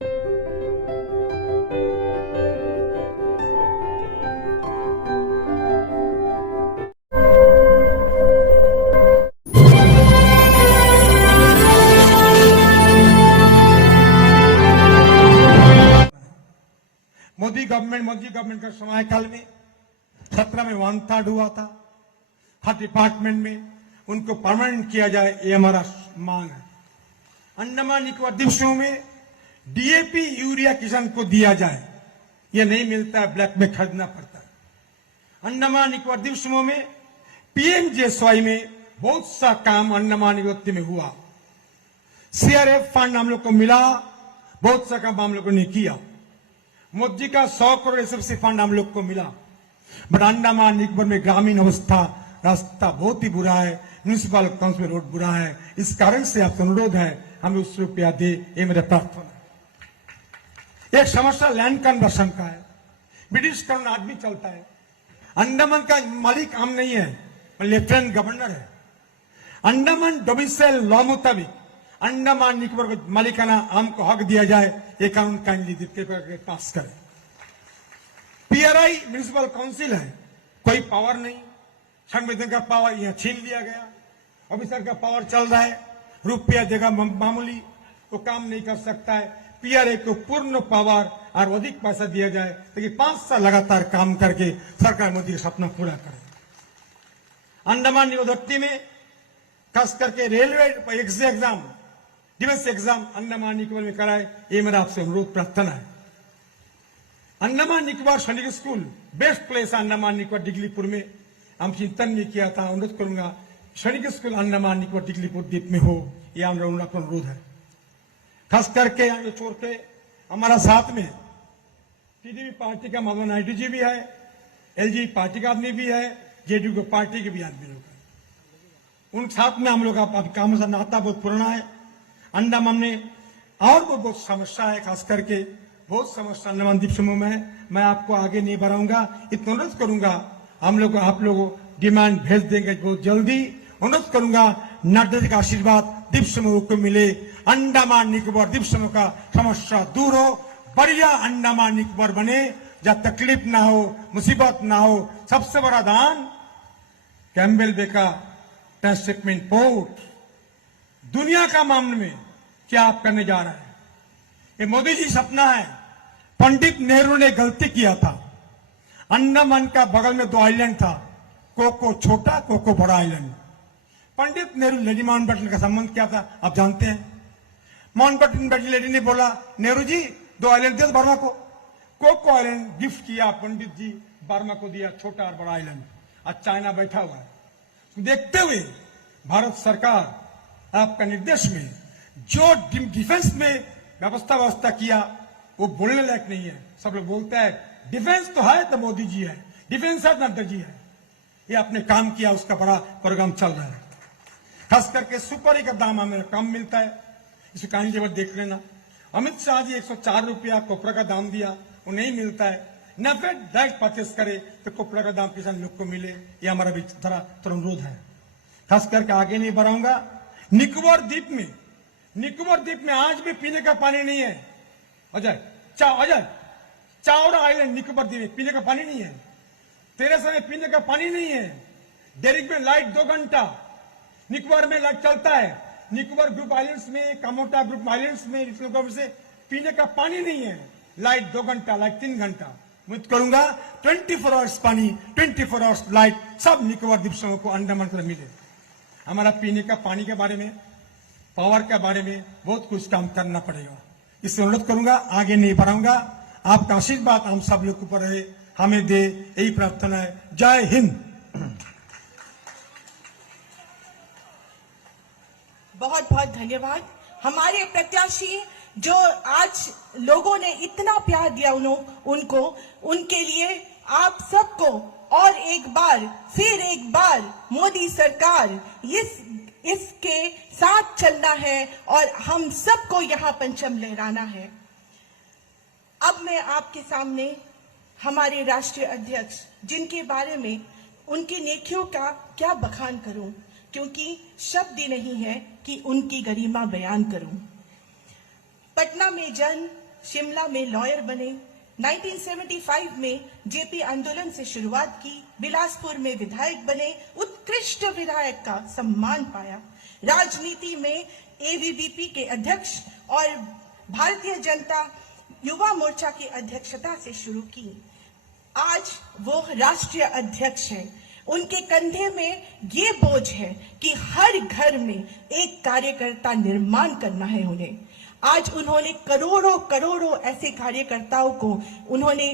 Modi government का समायकाल में 17 में 1/3 हुआ था। हर डिपार्टमेंट में उनको परमानेंट किया जाए, ये हमारा मांग है। अंडमान निकोबार द्वीप समूह में डीएपी यूरिया किसान को दिया जाए, ये नहीं मिलता है, ब्लैक में खरीदना पड़ता है। अंडमान निकोबार द्वीप समूह में पीएमजीएसवाई में बहुत सा काम अंडमान निकोबार में हुआ। सीआरएफ फंड हम लोग को मिला, बहुत सा काम हम लोग ने किया। मोदी का 100 करोड़ एसएफसी फंड हम लोग को मिला, बट अंडमान निकोबार में ग्रामीण अवस्था रास्ता बहुत ही बुरा है, म्यूनिसिपल काउंसिल में रोड बुरा है। इस कारण से आपसे अनुरोध है, हमें उस रुपया दे, ये मेरा प्रार्थना है। एक समस्या लैंड कन्वर्सन का है, ब्रिटिश कानून आदमी चलता है। अंडमान का मालिक हम नहीं है, लेफ्टिनेंट गवर्नर है। अंडमान डोमिसाइल लॉ मुताबिक अंडमान निकोबार को मालिकाना हमको हक दिया जाए, ये कानून काइंडली पास करें। पीआरआई म्यूनिसिपल काउंसिल है, कोई पावर नहीं, संविधान का पावर यहां छीन लिया गया। ऑफिसर का पावर चल रहा है, रुपया देगा मामूली, वो काम नहीं कर सकता है। पीआरआई को पूर्ण पावर और अधिक पैसा दिया जाए, ताकि 5 साल लगातार काम करके सरकार मोदी का सपना पूरा करे। अंडमान निकोबार में खास करके railway exam, defence exam Andaman Nicobar में कराए, ये मेरा आपसे अनुरोध प्रार्थना है। अंडमान निकोबार सैनिक school best place Andaman Nicobar Diglipur में हम चिंतन नहीं किया था, अनुरोध करूंगा सैनिक स्कूल अंडमान निकोबार डिगलीपुर द्वीप में हो, यह हमारा अनुरोध है। खास करके छोड़ के हमारा साथ में टीडीपी पार्टी का मदन नायडू जी भी है, एलजी पार्टी का आदमी भी है, जेडीयू को पार्टी के भी आदमी लोग हैं। उन साथ में हम लोग का काम से नाता बहुत पुराना है। अंडमान में और बहुत समस्या है, खास करके बहुत समस्या अंडमान द्वीप समूह में है। मैं आपको आगे नहीं बढ़ाऊंगा, इतना अनुरोध करूंगा, हम लोग आप लोग डिमांड भेज देंगे बहुत जल्दी। अनुरोध करूंगा नड्डा जी का आशीर्वाद द्वीप समूह को मिले, अंडमान निकोबार द्वीप समूह का समस्या दूर हो, बढ़िया अंडमान निकोबार बने, जब तकलीफ ना हो, मुसीबत ना हो। सबसे बड़ा दान कैम्बेल बे का ट्रांसशिपमेंट पोर्ट, दुनिया का मामले में क्या आप करने जा रहे हैं? ये मोदी जी सपना है। पंडित नेहरू ने गलती किया था, अंडमान का बगल में 2 आइलैंड था, कोको छोटा, कोको बड़ा island. Pandit Nehru lady Mountbatten का संबंध क्या था आप जानते हैं? माउंटबेटन लेडी ने बोला, नेहरू जी 2 आइलैंड दे दो बर्मा को। कोको आइलैंड गिफ्ट किया पंडित जी, बर्मा को दिया छोटा और बड़ा आइलैंड। आज चाइना बैठा हुआ है। देखते हुए भारत सरकार आपका निर्देश में जो डिफेंस में व्यवस्था किया, वो बोलने लायक नहीं है। सब लोग बोलते हैं डिफेंस तो है तो मोदी जी है, डिफेंस है नड्डा जी है। ये आपने काम किया, उसका बड़ा प्रोग्राम चल रहा है। खास करके सुपारी का दाम हमें कम मिलता है, इसे कहीं जब देख लेना। अमित शाह जी 104 रुपया कोपरा का दाम दिया, वो नहीं मिलता है। न फिर डायरेक्ट परचेस करे तो कोपरा का दाम किसान लोग को मिले, ये हमारा भी थोड़ा अनुरोध है। खास करके आगे नहीं बढ़ाऊंगा। निकोबार द्वीप में आज भी पीने का पानी नहीं है। अजय चावड़ा आइलैंड निकोबार द्वीप में पीने का पानी नहीं है। तेरेसा में पीने का पानी नहीं है। डेरिक में लाइट 2 घंटा, निकोबार में लाइट चलता है। निकोबार ग्रुप आइलैंड्स में, कामोटा ग्रुप आइलैंड्स में से पीने का पानी नहीं है। लाइट 2 घंटा, लाइट 3 घंटा। मैं करूंगा 24 आवर्स पानी, 24 आवर्स लाइट, सब निकोबार द्वीप समूह को अंडमान को मिले। हमारा पीने का पानी के बारे में, पावर के बारे में बहुत कुछ काम करना पड़ेगा। इससे अनुरोध करूंगा, आगे नहीं बढ़ाऊंगा। आपका आशीर्वाद हम सब लोग के ऊपर रहे, हमें दे, यही प्रार्थना है। जय हिंद। बहुत बहुत धन्यवाद। हमारे प्रत्याशी जो आज लोगों ने इतना प्यार दिया उनको, उनके लिए आप सबको और फिर एक बार मोदी सरकार इसके साथ चलना है और हम सबको यहाँ परचम लहराना है। अब मैं आपके सामने हमारे राष्ट्रीय अध्यक्ष, जिनके बारे में उनकी नेकियों का क्या बखान करूं, क्योंकि शब्द ही नहीं है कि उनकी गरिमा बयान करूं। पटना में जन्म, शिमला में लॉयर बने। 1975 में जेपी आंदोलन से शुरुआत की, बिलासपुर में विधायक बने, उत्कृष्ट विधायक का सम्मान पाया। राजनीति में एवीबीपी के अध्यक्ष और भारतीय जनता युवा मोर्चा की अध्यक्षता से शुरू की। आज वो राष्ट्रीय अध्यक्ष हैं। उनके कंधे में ये बोझ है कि हर घर में एक कार्यकर्ता निर्माण करना है उन्हें। आज उन्होंने करोड़ों करोड़ों ऐसे कार्यकर्ताओं को उन्होंने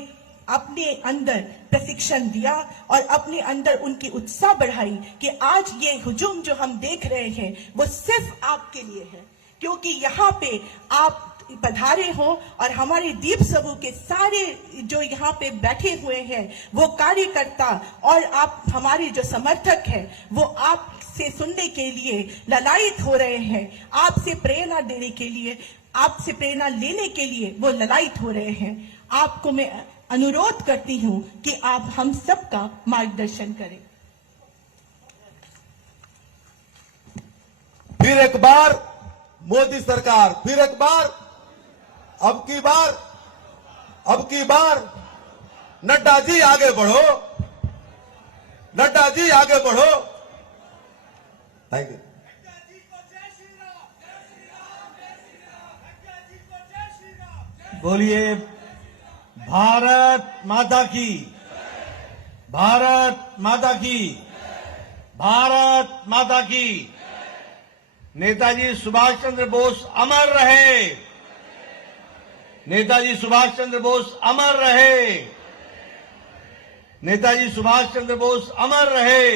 अपने अंदर प्रशिक्षण दिया और अपने अंदर उनकी उत्साह बढ़ाई कि आज ये हुजूम जो हम देख रहे हैं वो सिर्फ आपके लिए है, क्योंकि यहाँ पे आप पधारे हो और हमारे दीप समूह के सारे जो यहाँ पे बैठे हुए हैं वो कार्यकर्ता और आप हमारे जो समर्थक हैं वो आपसे सुनने के लिए ललायित हो रहे हैं, आपसे प्रेरणा देने के लिए, आपसे प्रेरणा लेने के लिए वो ललायित हो रहे हैं। आपको मैं अनुरोध करती हूँ कि आप हम सबका मार्गदर्शन करें। फिर एक बार मोदी सरकार, फिर एक बार, अब की बार नड्डा जी आगे बढ़ो, नड्डा जी आगे बढ़ो। Thank you. बोलिए भारत माता की, भारत माता की, भारत माता की। नेताजी सुभाष चंद्र बोस अमर रहे, नेताजी सुभाष चंद्र बोस अमर रहे, नेताजी सुभाष चंद्र बोस अमर रहे।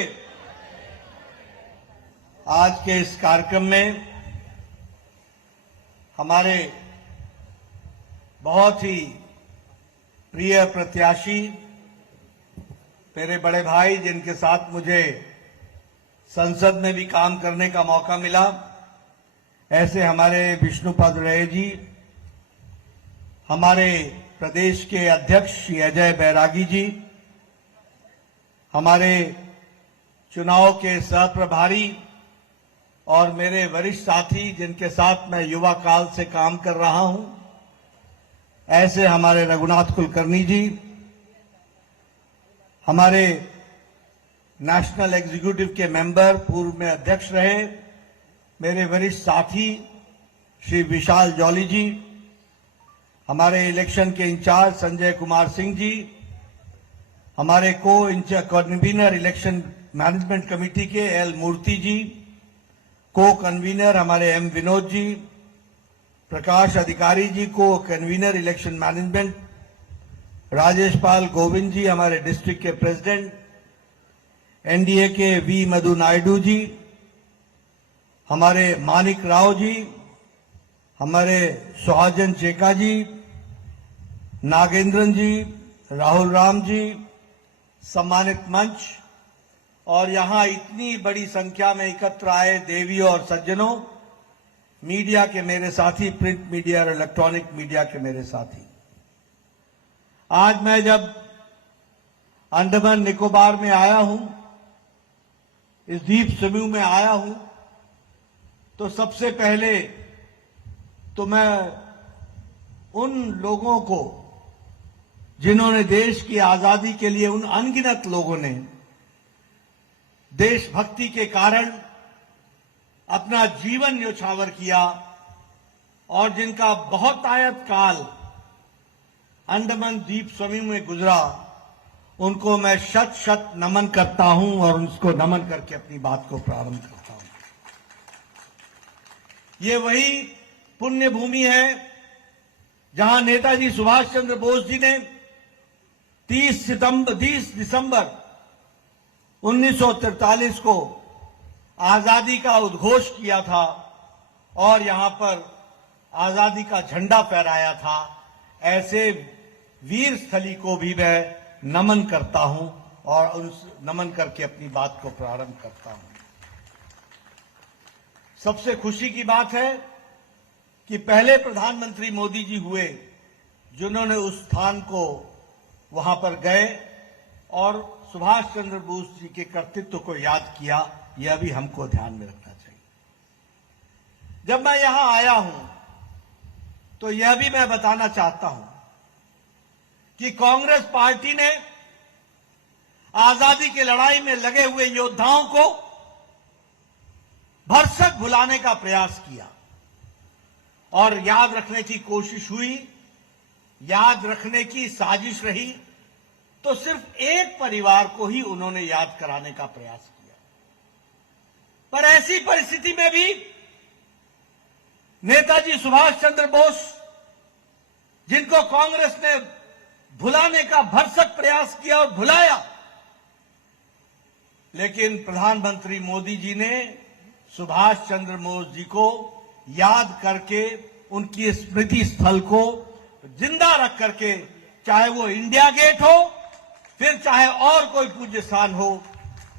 आज के इस कार्यक्रम में हमारे बहुत ही प्रिय प्रत्याशी, मेरे बड़े भाई, जिनके साथ मुझे संसद में भी काम करने का मौका मिला, ऐसे हमारे विष्णुपद राय जी, हमारे प्रदेश के अध्यक्ष श्री अजय बैरागी जी, हमारे चुनाव के सहप्रभारी और मेरे वरिष्ठ साथी जिनके साथ मैं युवा काल से काम कर रहा हूं, ऐसे हमारे रघुनाथ कुलकर्णी जी, हमारे नेशनल एग्जीक्यूटिव के मेंबर, पूर्व में अध्यक्ष रहे मेरे वरिष्ठ साथी श्री विशाल जौली जी, हमारे इलेक्शन के इंचार्ज संजय कुमार सिंह जी, हमारे कन्वीनर इलेक्शन मैनेजमेंट कमेटी के एल मूर्ति जी, को कन्वीनर हमारे एम विनोद जी, प्रकाश अधिकारी जी को कन्वीनर इलेक्शन मैनेजमेंट, राजेश पाल गोविंद जी हमारे डिस्ट्रिक्ट के प्रेसिडेंट, एनडीए के वी मधु नायडू जी, हमारे मानिक राव जी, हमारे सुहाजन चेका जी, नागेंद्रन जी, राहुल राम जी, सम्मानित मंच और यहां इतनी बड़ी संख्या में एकत्र आए देवियों और सज्जनों, मीडिया के मेरे साथी, प्रिंट मीडिया और इलेक्ट्रॉनिक मीडिया के मेरे साथी। आज मैं जब अंडमान निकोबार में आया हूं, इस द्वीप समूह में आया हूं, तो सबसे पहले तो मैं उन लोगों को जिन्होंने देश की आजादी के लिए, उन अनगिनत लोगों ने देशभक्ति के कारण अपना जीवन न्योछावर किया और जिनका बहुत आयत काल अंडमान द्वीप समूह में गुजरा, उनको मैं शत शत नमन करता हूं और उसको नमन करके अपनी बात को प्रारंभ करता हूं। ये वही पुण्य भूमि है जहां नेताजी सुभाष चंद्र बोस जी ने 30 दिसंबर 1943 को आजादी का उद्घोष किया था और यहां पर आजादी का झंडा फहराया था। ऐसे वीर स्थली को भी मैं नमन करता हूं और उस नमन करके अपनी बात को प्रारंभ करता हूं। सबसे खुशी की बात है कि पहले प्रधानमंत्री मोदी जी हुए जिन्होंने उस स्थान को वहां पर गए और सुभाष चंद्र बोस जी के कर्तृत्व को याद किया। यह भी हमको ध्यान में रखना चाहिए। जब मैं यहां आया हूं तो यह भी मैं बताना चाहता हूं कि कांग्रेस पार्टी ने आजादी की लड़ाई में लगे हुए योद्धाओं को भरसक भुलाने का प्रयास किया और याद रखने की कोशिश हुई, याद रखने की साजिश रही तो सिर्फ एक परिवार को ही उन्होंने याद कराने का प्रयास किया। पर ऐसी परिस्थिति में भी नेताजी सुभाष चंद्र बोस, जिनको कांग्रेस ने भुलाने का भरसक प्रयास किया और भुलाया, लेकिन प्रधानमंत्री मोदी जी ने सुभाष चंद्र बोस जी को याद करके उनकी स्मृति स्थल को जिंदा रख करके, चाहे वो इंडिया गेट हो, फिर चाहे और कोई पूज्य स्थान हो,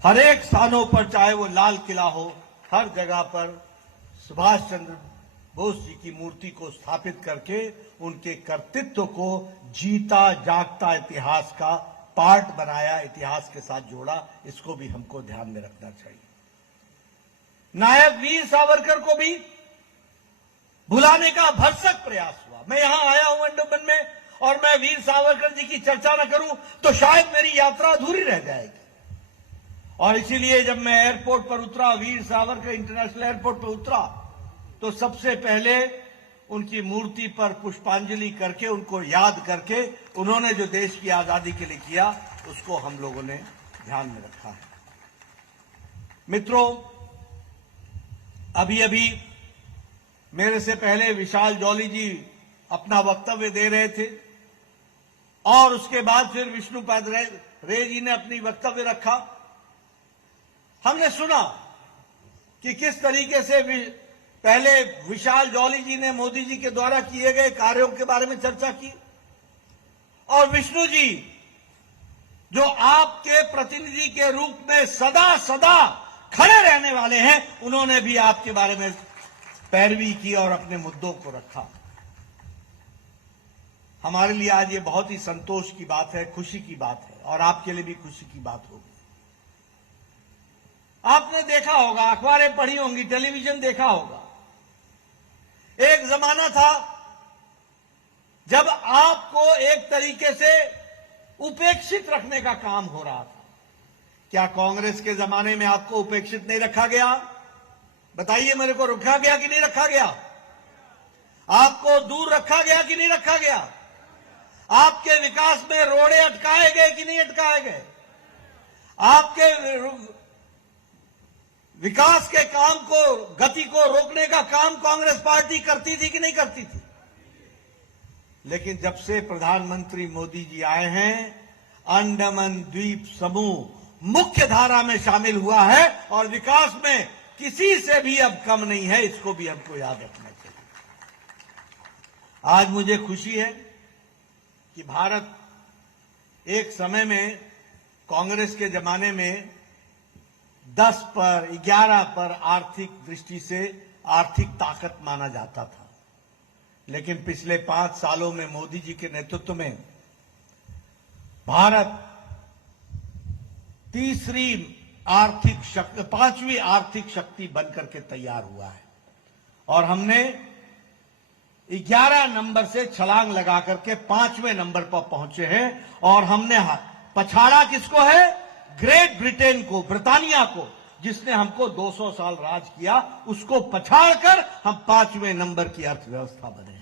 हर एक स्थानों पर, चाहे वो लाल किला हो, हर जगह पर सुभाष चंद्र बोस जी की मूर्ति को स्थापित करके उनके कर्तृत्व को जीता जागता इतिहास का पार्ट बनाया, इतिहास के साथ जोड़ा। इसको भी हमको ध्यान में रखना चाहिए। नायक वीर सावरकर को भी भुलाने का भरसक प्रयास हुआ। मैं यहां आया हूं अंडमान में और मैं वीर सावरकर जी की चर्चा न करूं तो शायद मेरी यात्रा अधूरी रह जाएगी। और इसीलिए जब मैं एयरपोर्ट पर उतरा, वीर सावरकर इंटरनेशनल एयरपोर्ट पर उतरा, तो सबसे पहले उनकी मूर्ति पर पुष्पांजलि करके, उनको याद करके, उन्होंने जो देश की आजादी के लिए किया उसको हम लोगों ने ध्यान में रखा है। मित्रों, अभी अभी मेरे से पहले विशाल जॉली जी अपना वक्तव्य दे रहे थे और उसके बाद फिर विष्णुपाद रे जी ने अपनी वक्तव्य रखा। हमने सुना कि किस तरीके से पहले विशाल जॉली जी ने मोदी जी के द्वारा किए गए कार्यों के बारे में चर्चा की और विष्णु जी, जो आपके प्रतिनिधि के रूप में सदा सदा खड़े रहने वाले हैं, उन्होंने भी आपके बारे में पैरवी की और अपने मुद्दों को रखा। हमारे लिए आज ये बहुत ही संतोष की बात है, खुशी की बात है और आपके लिए भी खुशी की बात होगी। आपने देखा होगा, अखबारें पढ़ी होंगी, टेलीविजन देखा होगा, एक जमाना था जब आपको एक तरीके से उपेक्षित रखने का काम हो रहा था। क्या कांग्रेस के जमाने में आपको उपेक्षित नहीं रखा गया? बताइए मेरे को, रखा गया कि नहीं रखा गया? आपको दूर रखा गया कि नहीं रखा गया? आपके विकास में रोड़े अटकाए गए कि नहीं अटकाए गए? आपके विकास के काम को, गति को रोकने का काम कांग्रेस पार्टी करती थी कि नहीं करती थी? लेकिन जब से प्रधानमंत्री मोदी जी आए हैं, अंडमान द्वीप समूह मुख्य धारा में शामिल हुआ है और विकास में किसी से भी अब कम नहीं है। इसको भी हमको याद रखना चाहिए। आज मुझे खुशी है कि भारत एक समय में कांग्रेस के जमाने में 10 पर 11 पर आर्थिक दृष्टि से आर्थिक ताकत माना जाता था, लेकिन पिछले 5 सालों में मोदी जी के नेतृत्व में भारत पांचवी आर्थिक शक्ति बनकर के तैयार हुआ है और हमने 11 नंबर से छलांग लगा करके 5वें नंबर पर पहुंचे हैं और हमने पछाड़ा किसको है? ग्रेट ब्रिटेन को, ब्रिटानिया को, जिसने हमको 200 साल राज किया, उसको पछाड़कर हम 5वें नंबर की अर्थव्यवस्था बने।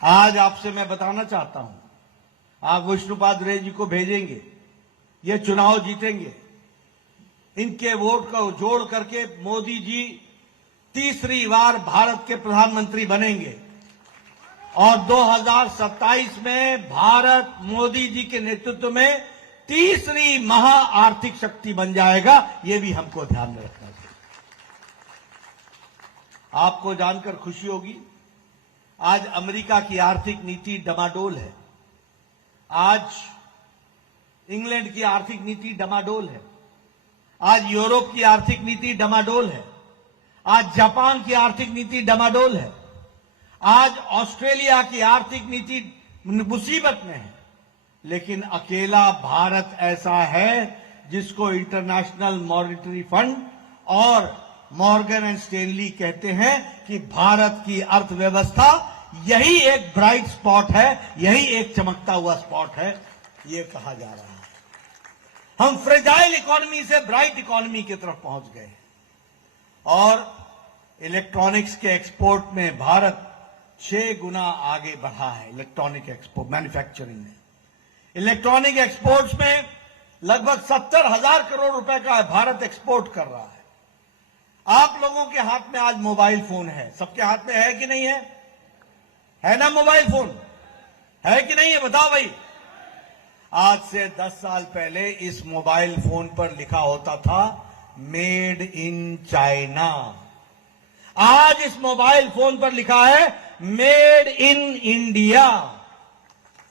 आज आपसे मैं बताना चाहता हूं, आप विष्णुपाद रे जी को भेजेंगे, ये चुनाव जीतेंगे, इनके वोट को जोड़ करके मोदी जी तीसरी बार भारत के प्रधानमंत्री बनेंगे और 2027 में भारत मोदी जी के नेतृत्व में तीसरी महा आर्थिक शक्ति बन जाएगा। यह भी हमको ध्यान में रखना चाहिए। आपको जानकर खुशी होगी, आज अमेरिका की आर्थिक नीति डमाडोल है, आज इंग्लैंड की आर्थिक नीति डमाडोल है, आज यूरोप की आर्थिक नीति डमाडोल है, आज जापान की आर्थिक नीति डमाडोल है, आज ऑस्ट्रेलिया की आर्थिक नीति मुसीबत में है, लेकिन अकेला भारत ऐसा है जिसको इंटरनेशनल मॉनेटरी फंड और मॉर्गन एंड स्टेनली कहते हैं कि भारत की अर्थव्यवस्था यही एक ब्राइट स्पॉट है, यही एक चमकता हुआ स्पॉट है, ये कहा जा रहा है। हम फ्रेजाइल इकोनॉमी से ब्राइट इकोनॉमी की तरफ पहुंच गए और इलेक्ट्रॉनिक्स के एक्सपोर्ट में भारत 6 गुना आगे बढ़ा है। इलेक्ट्रॉनिक एक्सपोर्ट मैन्युफैक्चरिंग में, इलेक्ट्रॉनिक एक्सपोर्ट्स में लगभग 70,000 करोड़ रुपए का भारत एक्सपोर्ट कर रहा है। आप लोगों के हाथ में आज मोबाइल फोन है, सबके हाथ में है कि नहीं है? है ना? मोबाइल फोन है कि नहीं है? बताओ भाई। आज से 10 साल पहले इस मोबाइल फोन पर लिखा होता था मेड इन चाइना। आज इस मोबाइल फोन पर लिखा है मेड इन इंडिया।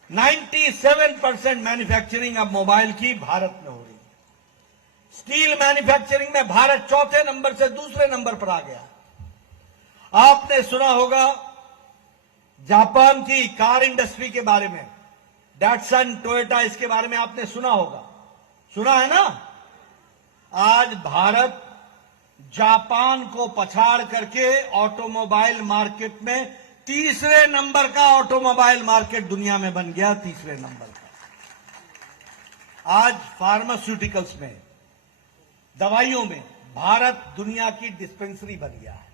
97% मैन्युफैक्चरिंग अब मोबाइल की भारत में हो रही है। स्टील मैन्युफैक्चरिंग में भारत चौथे नंबर से दूसरे नंबर पर आ गया। आपने सुना होगा जापान की कार इंडस्ट्री के बारे में, डैटसन, टोयोटा, इसके बारे में आपने सुना होगा, सुना है ना? आज भारत जापान को पछाड़ करके ऑटोमोबाइल मार्केट में तीसरे नंबर का ऑटोमोबाइल मार्केट दुनिया में बन गया, तीसरे नंबर का। आज फार्मास्यूटिकल्स में, दवाइयों में भारत दुनिया की डिस्पेंसरी बन गया है।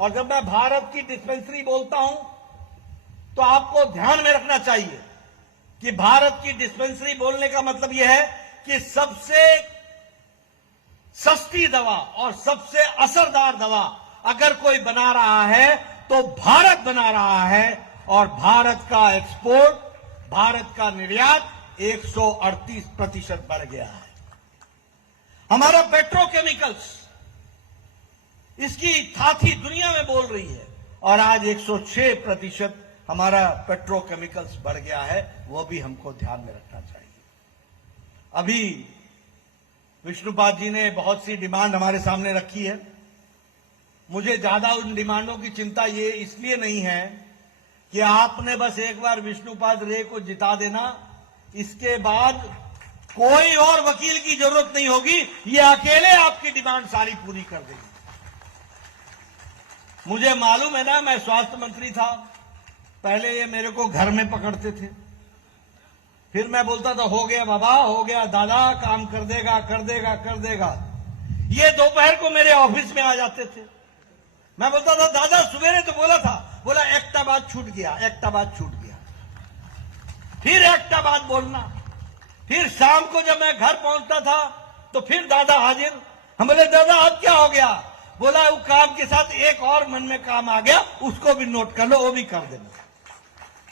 और जब मैं भारत की डिस्पेंसरी बोलता हूं तो आपको ध्यान में रखना चाहिए कि भारत की डिस्पेंसरी बोलने का मतलब यह है कि सबसे सस्ती दवा और सबसे असरदार दवा अगर कोई बना रहा है तो भारत बना रहा है। और भारत का एक्सपोर्ट, भारत का निर्यात 138% बढ़ गया है। हमारा पेट्रोकेमिकल्स, इसकी थाथी दुनिया में बोल रही है और आज 106% हमारा पेट्रोकेमिकल्स बढ़ गया है। वो भी हमको ध्यान में रखना चाहिए। अभी विष्णुपाद जी ने बहुत सी डिमांड हमारे सामने रखी है। मुझे ज्यादा उन डिमांडों की चिंता ये इसलिए नहीं है कि आपने बस एक बार विष्णुपाद रे को जिता देना, इसके बाद कोई और वकील की जरूरत नहीं होगी, ये अकेले आपकी डिमांड सारी पूरी कर देंगे। मुझे मालूम है ना, मैं स्वास्थ्य मंत्री था, पहले ये मेरे को घर में पकड़ते थे, फिर मैं बोलता था हो गया बाबा, हो गया दादा, काम कर देगा कर देगा कर देगा। ये दोपहर को मेरे ऑफिस में आ जाते थे। मैं बोलता था दादा सवेरे तो बोला था, बोला एकटा बात छूट गया, एकटा बात छूट गया, फिर एकटा बात बोलना। फिर शाम को जब मैं घर पहुंचता था तो फिर दादा हाजिर। हम बोले दादा अब क्या हो गया? बोला वो काम के साथ एक और मन में काम आ गया, उसको भी नोट कर लो, वो भी कर देना।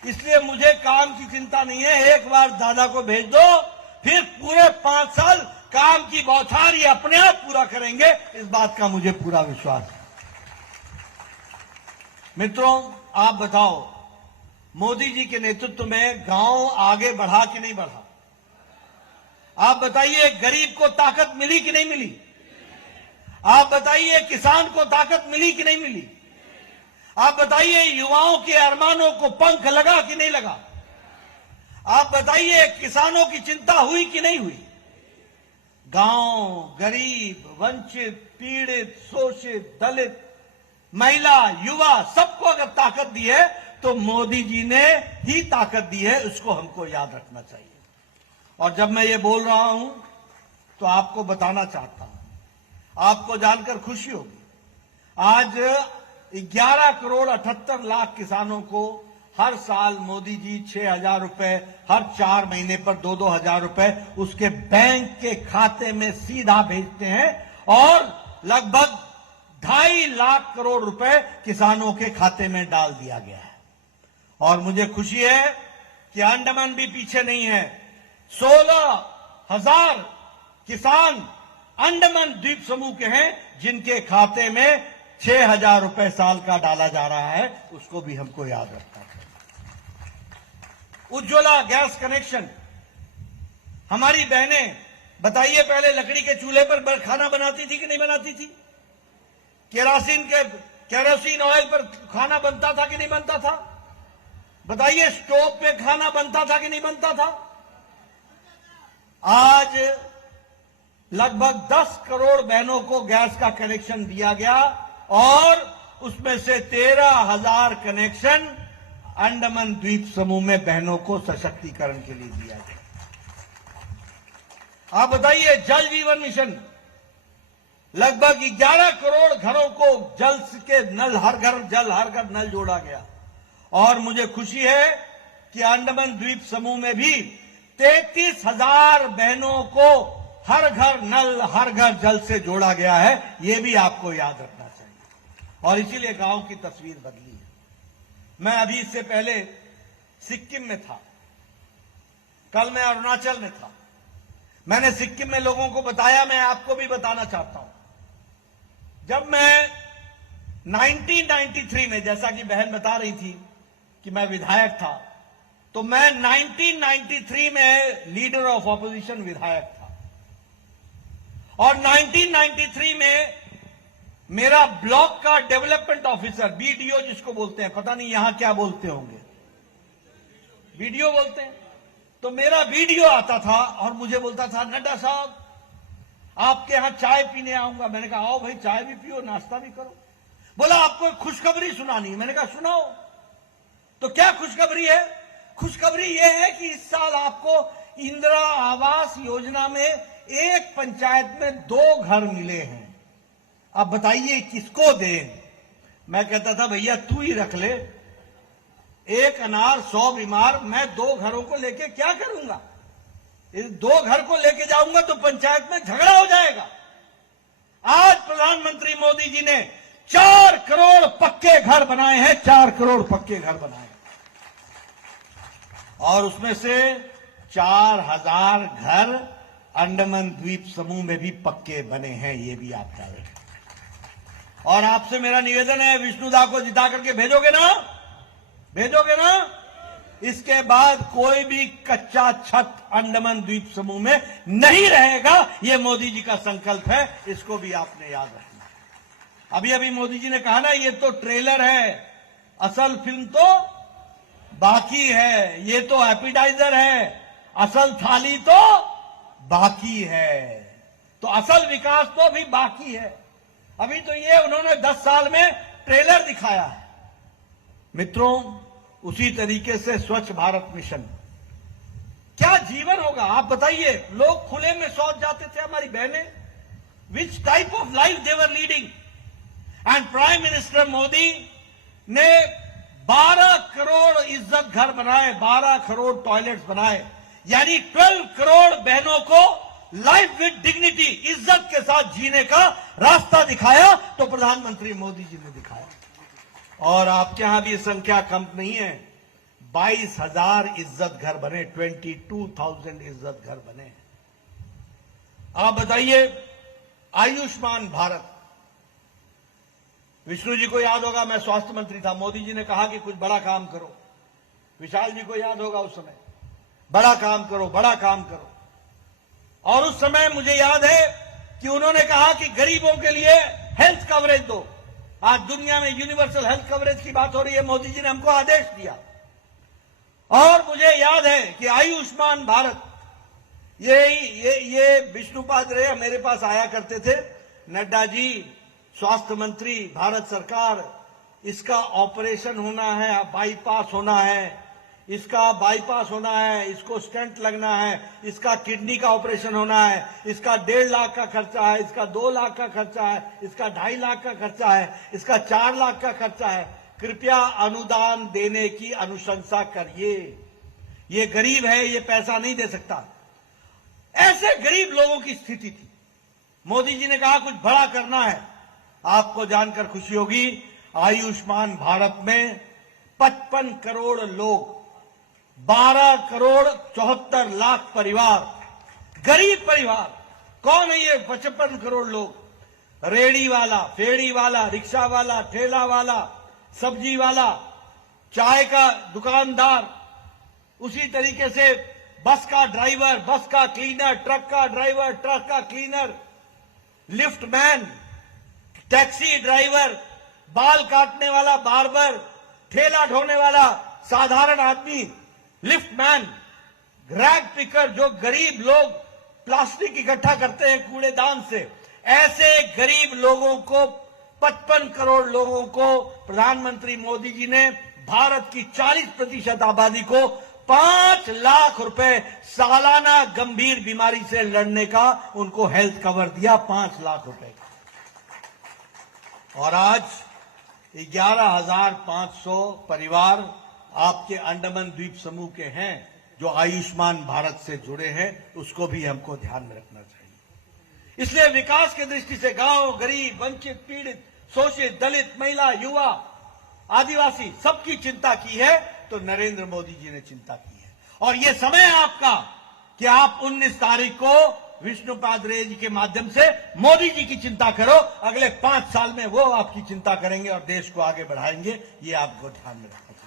इसलिए मुझे काम की चिंता नहीं है, एक बार दादा को भेज दो, फिर पूरे 5 साल काम की बौछार ये अपने आप पूरा करेंगे, इस बात का मुझे पूरा विश्वास है। मित्रों, आप बताओ, मोदी जी के नेतृत्व में गांव आगे बढ़ा कि नहीं बढ़ा? आप बताइए, गरीब को ताकत मिली कि नहीं मिली? आप बताइए, किसान को ताकत मिली कि नहीं मिली? आप बताइए, युवाओं के अरमानों को पंख लगा कि नहीं लगा? आप बताइए, किसानों की चिंता हुई कि नहीं हुई? गांव, गरीब, वंचित, पीड़ित, शोषित, दलित, महिला, युवा, सबको अगर ताकत दी है तो मोदी जी ने ही ताकत दी है, उसको हमको याद रखना चाहिए। और जब मैं ये बोल रहा हूं तो आपको बताना चाहता हूं, आपको जानकर खुशी होगी, आज 11 करोड़ 78 लाख किसानों को हर साल मोदी जी 6,000 रुपए हर 4 महीने पर 2-2 हजार रुपए उसके बैंक के खाते में सीधा भेजते हैं और लगभग 2.5 लाख करोड़ रुपए किसानों के खाते में डाल दिया गया है। और मुझे खुशी है कि अंडमान भी पीछे नहीं है। 16,000 किसान अंडमान द्वीप समूह के हैं जिनके खाते में 6,000 रुपए साल का डाला जा रहा है, उसको भी हमको याद रखना चाहिए। उज्ज्वला गैस कनेक्शन, हमारी बहनें बताइए, पहले लकड़ी के चूल्हे पर खाना बनाती थी कि नहीं बनाती थी? केरोसिन ऑयल पर खाना बनता था कि नहीं बनता था? बताइए, स्टोव पे खाना बनता था कि नहीं बनता था? आज लगभग 10 करोड़ बहनों को गैस का कनेक्शन दिया गया और उसमें से 13,000 कनेक्शन अंडमान द्वीप समूह में बहनों को सशक्तिकरण के लिए दिया गया। आप बताइए, जल जीवन मिशन लगभग 11 करोड़ घरों को जल के नल, हर घर नल जोड़ा गया। और मुझे खुशी है कि अंडमान द्वीप समूह में भी 33,000 बहनों को हर घर नल, हर घर जल से जोड़ा गया है। यह भी आपको याद रखना चाहिए और इसीलिए गांव की तस्वीर बदली है। मैं अभी इससे पहले सिक्किम में था, कल मैं अरुणाचल में था। मैंने सिक्किम में लोगों को बताया, मैं आपको भी बताना चाहता हूं। जब मैं 1993 में, जैसा कि बहन बता रही थी कि मैं विधायक था, तो मैं 1993 में लीडर ऑफ ऑपोजिशन विधायक था और 1993 में मेरा ब्लॉक का डेवलपमेंट ऑफिसर, बीडीओ जिसको बोलते हैं, पता नहीं यहां क्या बोलते होंगे, बीडीओ बोलते हैं, तो मेरा बीडीओ आता था और मुझे बोलता था, नड्डा साहब आपके यहां चाय पीने आऊंगा। मैंने कहा आओ भाई, चाय भी पियो, नाश्ता भी करो। बोला आपको एक खुशखबरी सुनानी। मैंने कहा सुनाओ। तो क्या खुशखबरी है? खुशखबरी यह है कि इस साल आपको इंदिरा आवास योजना में एक पंचायत में 2 घर मिले हैं। अब बताइए किसको दें? मैं कहता था भैया तू ही रख ले, 1 अनार 100 बीमार, मैं 2 घरों को लेके क्या करूंगा? 2 घर को लेके जाऊंगा तो पंचायत में झगड़ा हो जाएगा। आज प्रधानमंत्री मोदी जी ने 4 करोड़ पक्के घर बनाए हैं, 4 करोड़ पक्के घर बनाए और उसमें से 4,000 घर अंडमान द्वीप समूह में भी पक्के बने हैं। ये भी आप जान रहे। और आपसे मेरा निवेदन है, विष्णुदा को जिता करके भेजोगे ना? भेजोगे ना? इसके बाद कोई भी कच्चा छत अंडमान द्वीप समूह में नहीं रहेगा। यह मोदी जी का संकल्प है, इसको भी आपने याद रखना। अभी अभी मोदी जी ने कहा ना, ये तो ट्रेलर है, असल फिल्म तो बाकी है, ये तो एपिटाइजर है, असल थाली तो बाकी है। तो असल विकास तो अभी बाकी है। अभी तो ये उन्होंने 10 साल में ट्रेलर दिखाया है। मित्रों, उसी तरीके से स्वच्छ भारत मिशन, क्या जीवन होगा आप बताइए? लोग खुले में शौच जाते थे, हमारी बहनें, which type of life they were leading. And prime minister Modi ने 12 करोड़ इज्जत घर बनाए, 12 करोड़ टॉयलेट्स बनाए, यानी 12 करोड़ बहनों को लाइफ विद डिग्निटी, इज्जत के साथ जीने का रास्ता दिखाया। तो प्रधानमंत्री मोदी जी ने दिखाया। और आपके यहां भी संख्या कम नहीं है, 22,000 इज्जत घर बने, 22,000 इज्जत घर बने। आप बताइए, आयुष्मान भारत, विष्णु जी को याद होगा, मैं स्वास्थ्य मंत्री था, मोदी जी ने कहा कि कुछ बड़ा काम करो। विशाल जी को याद होगा उस समय, बड़ा काम करो, बड़ा काम करो। और उस समय मुझे याद है कि उन्होंने कहा कि गरीबों के लिए हेल्थ कवरेज दो। आज दुनिया में यूनिवर्सल हेल्थ कवरेज की बात हो रही है, मोदी जी ने हमको आदेश दिया। और मुझे याद है कि आयुष्मान भारत, ये विष्णुपाद रे मेरे पास आया करते थे, नड्डा जी स्वास्थ्य मंत्री भारत सरकार, इसका ऑपरेशन होना है, बाईपास होना है, इसका बाईपास होना है, इसको स्टेंट लगना है, इसका किडनी का ऑपरेशन होना है, इसका 1.5 लाख का खर्चा है, इसका 2 लाख का खर्चा है, इसका 2.5 लाख का खर्चा है, इसका 4 लाख का खर्चा है। कृपया अनुदान देने की अनुशंसा करिए। ये गरीब है, ये पैसा नहीं दे सकता। ऐसे गरीब लोगों की स्थिति थी। मोदी जी ने कहा कुछ बड़ा करना है। आपको जानकर खुशी होगी, आयुष्मान भारत में 55 करोड़ लोग, 12 करोड़ 74 लाख परिवार, गरीब परिवार। कौन है ये 55 करोड़ लोग? रेड़ी वाला, फेड़ी वाला, रिक्शा वाला, ठेला वाला, सब्जी वाला, चाय का दुकानदार, उसी तरीके से बस का ड्राइवर, बस का क्लीनर, ट्रक का ड्राइवर, ट्रक का cleaner, lift man, taxi driver, बाल काटने वाला बार्बर, ठेला ढोने वाला साधारण आदमी, लिफ्ट मैन, रैग पिकर, जो गरीब लोग प्लास्टिक इकट्ठा करते हैं कूड़ेदान से, ऐसे गरीब लोगों को 55 करोड़ लोगों को प्रधानमंत्री मोदी जी ने भारत की 40% आबादी को 5 लाख रुपए सालाना गंभीर बीमारी से लड़ने का उनको हेल्थ कवर दिया, 5 लाख रुपए का। और आज 11,500 परिवार आपके अंडमान द्वीप समूह के हैं जो आयुष्मान भारत से जुड़े हैं, उसको भी हमको ध्यान में रखना चाहिए। इसलिए विकास की दृष्टि से गांव, गरीब, वंचित, पीड़ित, शोषित, दलित, महिला, युवा, आदिवासी सबकी चिंता की है तो नरेंद्र मोदी जी ने चिंता की है। और यह समय है आपका कि आप 19 तारीख को विष्णुपाद रे जी के माध्यम से मोदी जी की चिंता करो। अगले 5 साल में वो आपकी चिंता करेंगे और देश को आगे बढ़ाएंगे। ये आपको ध्यान में रखना चाहिए।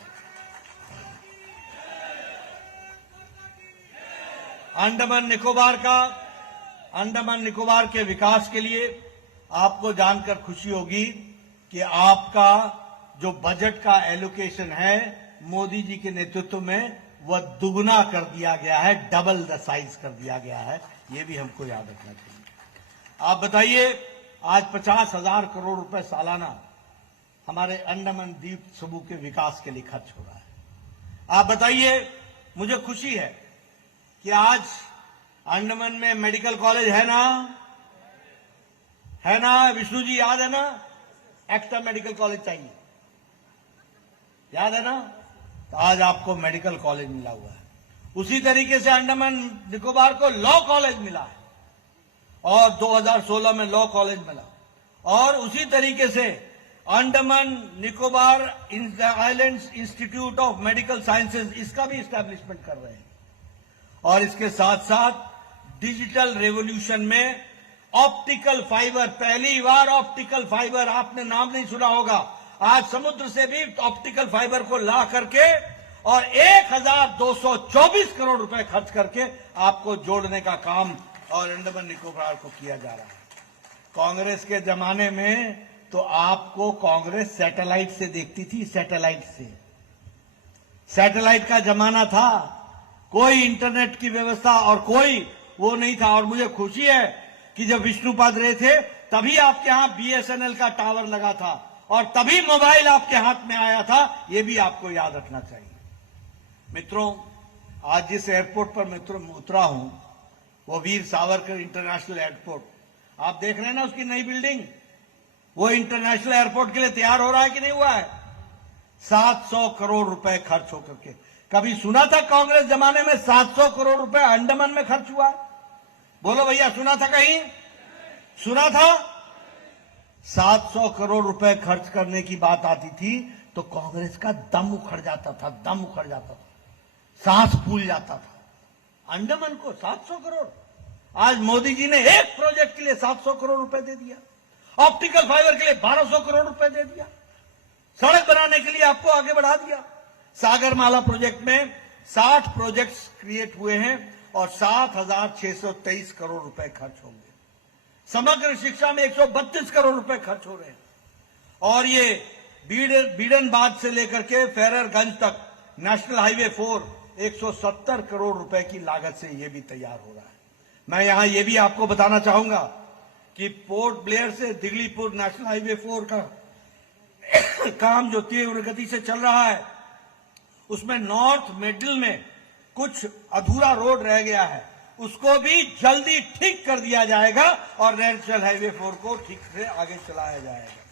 अंडमान निकोबार के विकास के लिए आपको जानकर खुशी होगी कि आपका जो बजट का एलोकेशन है मोदी जी के नेतृत्व में वह दुगना कर दिया गया है, डबल द साइज कर दिया गया है। ये भी हमको याद रखना चाहिए। आप बताइए, आज 50,000 करोड़ रुपए सालाना हमारे अंडमान द्वीप समूह के विकास के लिए खर्च हो रहा है। आप बताइए, मुझे खुशी है कि आज अंडमान में मेडिकल कॉलेज है ना विष्णु जी, याद है ना? एक्स्ट्रा मेडिकल कॉलेज चाहिए, याद है ना? तो आज आपको मेडिकल कॉलेज मिला हुआ है। उसी तरीके से अंडमान निकोबार को लॉ कॉलेज मिला है और 2016 में लॉ कॉलेज मिला। और उसी तरीके से Andaman Nicobar islands institute of medical sciences, इसका भी इस्टेब्लिशमेंट कर रहे हैं। और इसके साथ साथ डिजिटल रेवोल्यूशन में ऑप्टिकल फाइबर, पहली बार ऑप्टिकल फाइबर, आपने नाम नहीं सुना होगा, आज समुद्र से भी ऑप्टिकल फाइबर को ला करके और 1,224 करोड़ रुपए खर्च करके आपको जोड़ने का काम और अंडमान निकोबार को किया जा रहा है। कांग्रेस के जमाने में तो आपको कांग्रेस सैटेलाइट से देखती थी, सैटेलाइट का जमाना था, कोई इंटरनेट की व्यवस्था और कोई वो नहीं था। और मुझे खुशी है कि जब विष्णुपाद रे थे तभी आपके यहां BSNL का टावर लगा था और तभी मोबाइल आपके हाथ में आया था। ये भी आपको याद रखना चाहिए। मित्रों, आज जिस एयरपोर्ट पर उतरा हूं वो वीर सावरकर इंटरनेशनल एयरपोर्ट, आप देख रहे हैं ना उसकी नई बिल्डिंग, वो इंटरनेशनल एयरपोर्ट के लिए तैयार हो रहा है कि नहीं हुआ है? 700 करोड़ रुपए खर्च होकर के। कभी सुना था कांग्रेस जमाने में 700 करोड़ रुपए अंडमान में खर्च हुआ? बोलो भैया, सुना था कहीं? सुना था? 700 करोड़ रुपए खर्च करने की बात आती थी तो कांग्रेस का दम उखड़ जाता था, सांस फूल जाता था। अंडमान को 700 करोड़, आज मोदी जी ने एक प्रोजेक्ट के लिए 700 करोड़ रुपए दे दिया, ऑप्टिकल फाइबर के लिए 1200 करोड़ रुपए दे दिया, सड़क बनाने के लिए आपको आगे बढ़ा दिया। सागरमाला प्रोजेक्ट में 60 प्रोजेक्ट्स क्रिएट हुए हैं और 7,623 करोड़ रुपए खर्च होंगे। समग्र शिक्षा में 132 करोड़ रुपए खर्च हो रहे हैं। और ये बीडनबाद से लेकर के फेररगंज तक नेशनल हाईवे 4 170 करोड़ रुपए की लागत से ये भी तैयार हो रहा है। मैं यहां ये भी आपको बताना चाहूंगा कि पोर्ट ब्लेयर से दिगलीपुर नेशनल हाईवे 4 का काम जो तीव्र गति से चल रहा है, उसमें नॉर्थ मिडिल में कुछ अधूरा रोड रह गया है, उसको भी जल्दी ठीक कर दिया जाएगा और नेशनल हाईवे 4 को ठीक से आगे चलाया जाएगा।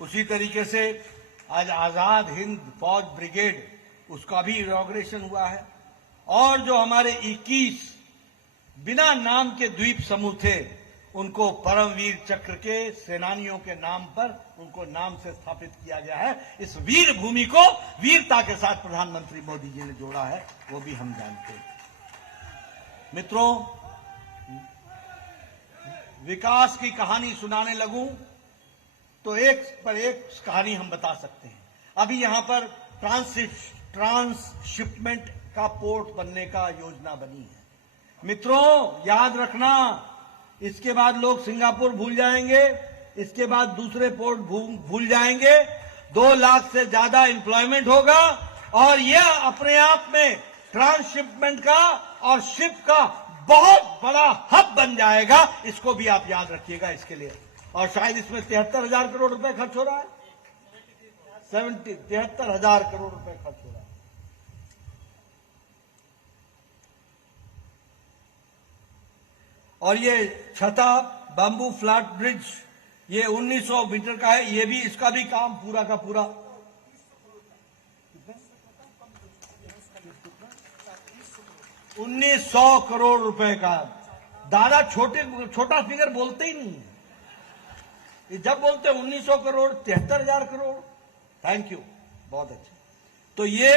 उसी तरीके से आज आजाद हिंद फौज ब्रिगेड, उसका भी इनॉग्रेशन हुआ है। और जो हमारे 21 बिना नाम के द्वीप समूह थे, उनको परमवीर चक्र के सेनानियों के नाम पर उनको नाम से स्थापित किया गया है। इस वीर भूमि को वीरता के साथ प्रधानमंत्री मोदी जी ने जोड़ा है, वो भी हम जानते हैं। मित्रों, विकास की कहानी सुनाने लगूं तो एक पर एक कहानी हम बता सकते हैं। अभी यहां पर ट्रांसशिपमेंट का पोर्ट बनने का योजना बनी है। मित्रों, याद रखना, इसके बाद लोग सिंगापुर भूल जाएंगे, इसके बाद दूसरे पोर्ट भूल जाएंगे, 2 लाख से ज्यादा एम्प्लॉयमेंट होगा और यह अपने आप में ट्रांसशिपमेंट का और शिप का बहुत बड़ा हब बन जाएगा, इसको भी आप याद रखिएगा इसके लिए। और शायद इसमें 73,000 करोड़ रुपए खर्च हो रहा है, 73,000 करोड़ रुपए खर्च हो रहा है। और ये छता बाम्बू फ्लैट ब्रिज, ये 1900 मीटर का है, ये भी, इसका भी काम पूरा का पूरा 1900 करोड़ रुपए का। दादा छोटा फिगर बोलते ही नहीं है, ये जब बोलते हैं 1900 करोड़, 73,000 करोड़, थैंक यू, बहुत अच्छा। तो ये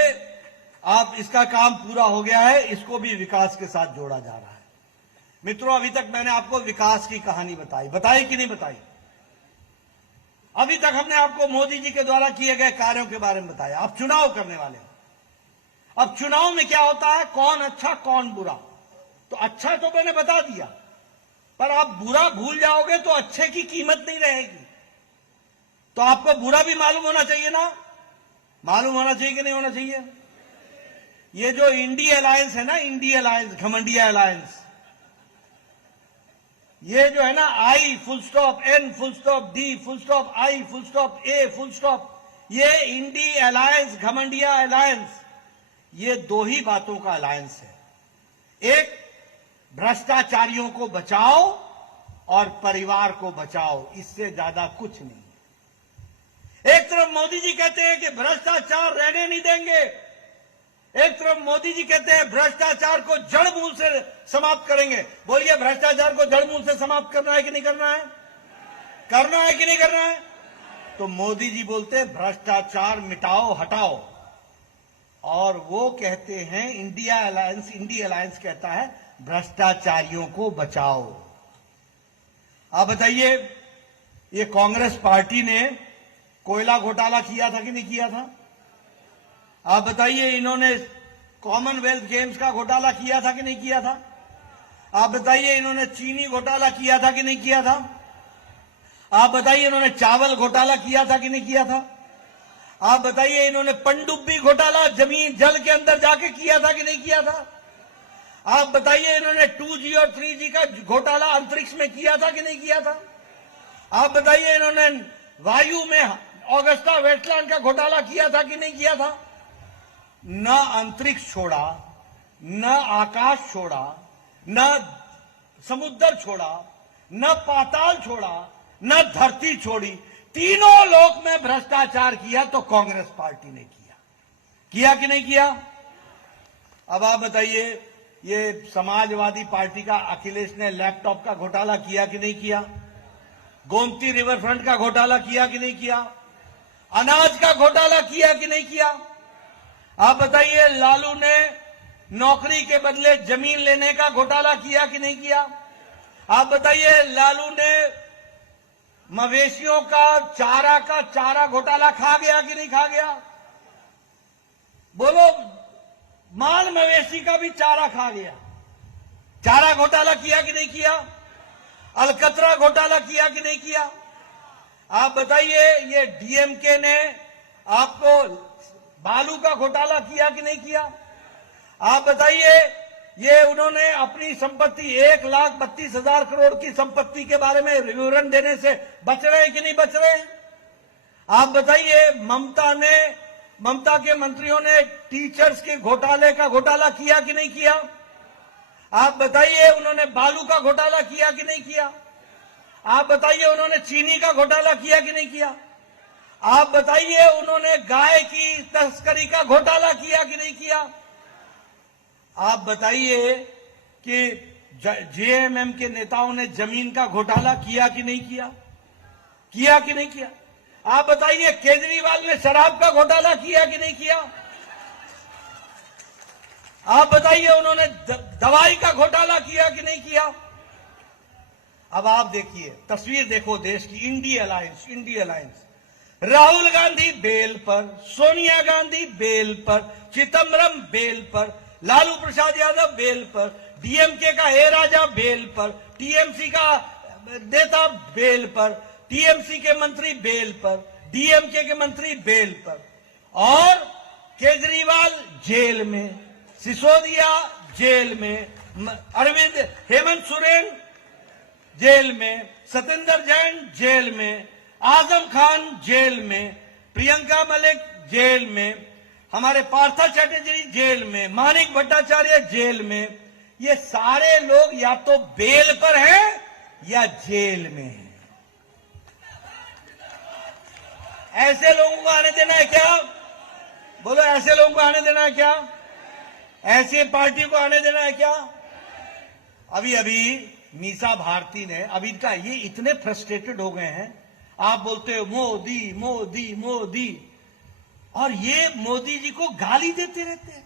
आप, इसका काम पूरा हो गया है, इसको भी विकास के साथ जोड़ा जा रहा है। मित्रों, अभी तक मैंने आपको विकास की कहानी बताई कि नहीं बताई? अभी तक हमने आपको मोदी जी के द्वारा किए गए कार्यों के बारे में बताया। अब चुनाव करने वाले हैं। अब चुनाव में क्या होता है, कौन अच्छा कौन बुरा। तो अच्छा तो मैंने बता दिया, पर आप बुरा भूल जाओगे तो अच्छे की कीमत नहीं रहेगी। तो आपको बुरा भी मालूम होना चाहिए ना, मालूम होना चाहिए कि नहीं होना चाहिए? ये जो इंडिया अलायंस है ना, इंडिया अलायंस, घमंडिया अलायंस, ये जो है ना, I full stop, N full stop, D full stop, I full stop, A full stop, ये इंडिया अलायंस, घमंडिया अलायंस, ये दो ही बातों का अलायंस है। एक, भ्रष्टाचारियों को बचाओ और परिवार को बचाओ, इससे ज्यादा कुछ नहीं। एक तरफ मोदी जी कहते हैं कि भ्रष्टाचार रहने नहीं देंगे, एक तरफ मोदी जी कहते हैं भ्रष्टाचार को जड़ मूल से समाप्त करेंगे। बोलिए, भ्रष्टाचार को जड़ मूल से समाप्त करना है कि नहीं करना है? करना है कि नहीं करना है? तो मोदी जी बोलते हैं भ्रष्टाचार मिटाओ, हटाओ, और वो कहते हैं, इंडिया अलायंस कहता है भ्रष्टाचारियों को बचाओ। आप बताइए, ये कांग्रेस पार्टी ने कोयला घोटाला किया था कि नहीं किया था? आप बताइए, इन्होंने कॉमनवेल्थ गेम्स का घोटाला किया था कि नहीं किया था? आप बताइए, इन्होंने चीनी घोटाला किया था कि नहीं किया था? आप बताइए, इन्होंने चावल घोटाला किया था कि नहीं किया था? आप बताइए, इन्होंने पनडुब्बी घोटाला जमीन जल के अंदर जाके किया था कि नहीं किया था? आप बताइए, इन्होंने 2G और 3G का घोटाला अंतरिक्ष में किया था कि नहीं किया था? आप बताइए, इन्होंने वायु में ऑगस्टा वेस्टलैंड का घोटाला किया था कि नहीं किया था? न अंतरिक्ष छोड़ा, न आकाश छोड़ा, न समुद्र छोड़ा, न पाताल छोड़ा, न धरती छोड़ी, तीनों लोक में भ्रष्टाचार किया तो कांग्रेस पार्टी ने किया कि नहीं किया? अब आप बताइए, ये समाजवादी पार्टी का अखिलेश ने लैपटॉप का घोटाला किया कि नहीं किया? गोमती रिवर फ्रंट का घोटाला किया कि नहीं किया? अनाज का घोटाला किया कि नहीं किया? आप बताइए, लालू ने नौकरी के बदले जमीन लेने का घोटाला किया कि नहीं किया? आप बताइए, लालू ने मवेशियों का चारा घोटाला खा गया कि नहीं खा गया? बोलो, माल मवेशी का भी चारा खा गया। चारा घोटाला किया कि नहीं किया? अलकतरा घोटाला किया कि नहीं किया? आप बताइए, ये डीएमके ने आपको बालू का घोटाला किया कि नहीं किया? आप बताइए, ये उन्होंने अपनी संपत्ति 1,32,000 करोड़ की संपत्ति के बारे में विवरण देने से बच रहे कि नहीं बच रहे? आप बताइए, ममता के मंत्रियों ने टीचर्स के घोटाले का घोटाला किया कि नहीं किया? आप बताइए, उन्होंने बालू का घोटाला किया कि नहीं किया? आप बताइए, उन्होंने चीनी का घोटाला किया कि नहीं किया? आप बताइए, उन्होंने गाय की तस्करी का घोटाला किया कि नहीं किया? आप बताइए कि जेएमएम के नेताओं ने जमीन का घोटाला किया कि नहीं किया? किया कि नहीं किया? आप बताइए, केजरीवाल ने शराब का घोटाला किया कि नहीं किया? आप बताइए, उन्होंने दवाई का घोटाला किया कि नहीं किया? अब आप देखिए, तस्वीर देखो देश की। India alliance, Rahul Gandhi bail पर, सोनिया गांधी बेल पर, चिदम्बरम बेल पर, लालू प्रसाद यादव बेल पर, डीएमके का हे राजा बेल पर, टीएमसी का नेता बेल पर, टीएमसी के मंत्री बेल पर, डीएमके के मंत्री बेल पर, और केजरीवाल जेल में, सिसोदिया जेल में, अरविंद हेमंत सोरेन जेल में, सत्येंद्र जैन जेल में, आजम खान जेल में, प्रियंका मलिक जेल में, हमारे पार्था चैटर्जी जेल में, मानिक भट्टाचार्य जेल में। ये सारे लोग या तो बेल पर हैं या जेल में हैं। ऐसे लोगों को आने देना है क्या? बोलो, ऐसे लोगों को आने देना है क्या? ऐसी पार्टी को आने देना है क्या? अभी अभी मीसा भारती ने, अभी का ये इतने फ्रस्ट्रेटेड हो गए हैं, आप बोलते हो मोदी मोदी मोदी, और ये मोदी जी को गाली देते रहते हैं,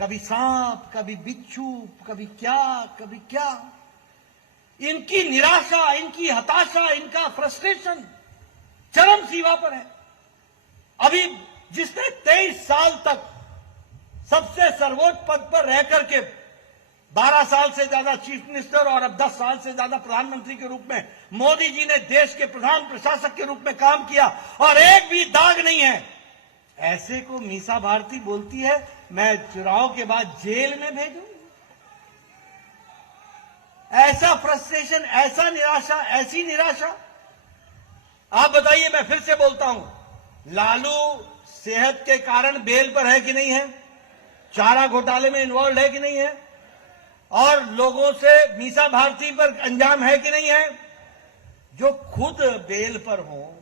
कभी सांप, कभी बिच्छू, कभी क्या कभी क्या। इनकी निराशा, इनकी हताशा, इनका फ्रस्ट्रेशन चरम सीमा पर है। अभी जिसने 23 साल तक सबसे सर्वोच्च पद पर रह करके 12 साल से ज्यादा चीफ मिनिस्टर और अब 10 साल से ज्यादा प्रधानमंत्री के रूप में मोदी जी ने देश के प्रधान प्रशासक के रूप में काम किया और एक भी दाग नहीं है, ऐसे को मीसा भारती बोलती है मैं चुनाव के बाद जेल में भेजूंगी। ऐसा फ्रस्ट्रेशन, ऐसा निराशा, ऐसी निराशा। आप बताइए, मैं फिर से बोलता हूं, लालू सेहत के कारण बेल पर है कि नहीं है? चारा घोटाले में इन्वॉल्व है कि नहीं है? और लोगों से मीसा भारती पर अंजाम है कि नहीं है? जो खुद बेल पर हो,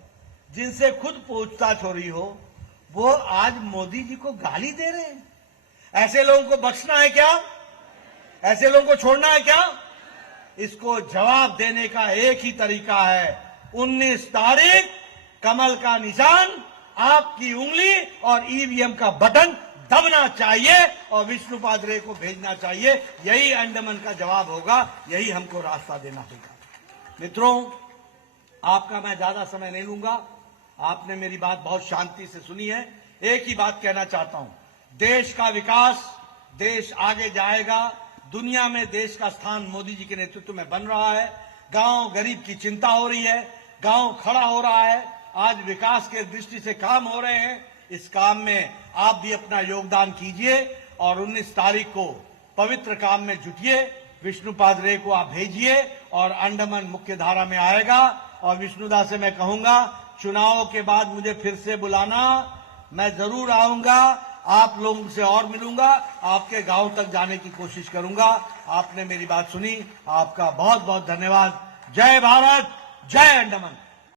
जिनसे खुद पूछताछ हो रही हो, वो आज मोदी जी को गाली दे रहे हैं। ऐसे लोगों को बख्शना है क्या? ऐसे लोगों को छोड़ना है क्या? इसको जवाब देने का एक ही तरीका है, 19 तारीख कमल का निशान, आपकी उंगली और ईवीएम का बटन दबना चाहिए और विष्णुपाद रे को भेजना चाहिए। यही अंडमान का जवाब होगा, यही हमको रास्ता देना होगा। मित्रों, आपका मैं ज्यादा समय नहीं लूंगा, आपने मेरी बात बहुत शांति से सुनी है। एक ही बात कहना चाहता हूं, देश का विकास, देश आगे जाएगा, दुनिया में देश का स्थान मोदी जी के नेतृत्व में बन रहा है। गांव गरीब की चिंता हो रही है, गांव खड़ा हो रहा है, आज विकास के दृष्टि से काम हो रहे हैं। इस काम में आप भी अपना योगदान कीजिए और 19 तारीख को पवित्र काम में जुटिए। विष्णुपाद रे को आप भेजिए और अंडमान मुख्य धारा में आएगा। और विष्णुदा से मैं कहूंगा, चुनाव के बाद मुझे फिर से बुलाना, मैं जरूर आऊंगा, आप लोगों से और मिलूंगा, आपके गांव तक जाने की कोशिश करूंगा। आपने मेरी बात सुनी, आपका बहुत बहुत धन्यवाद। जय भारत, जय अंडमान।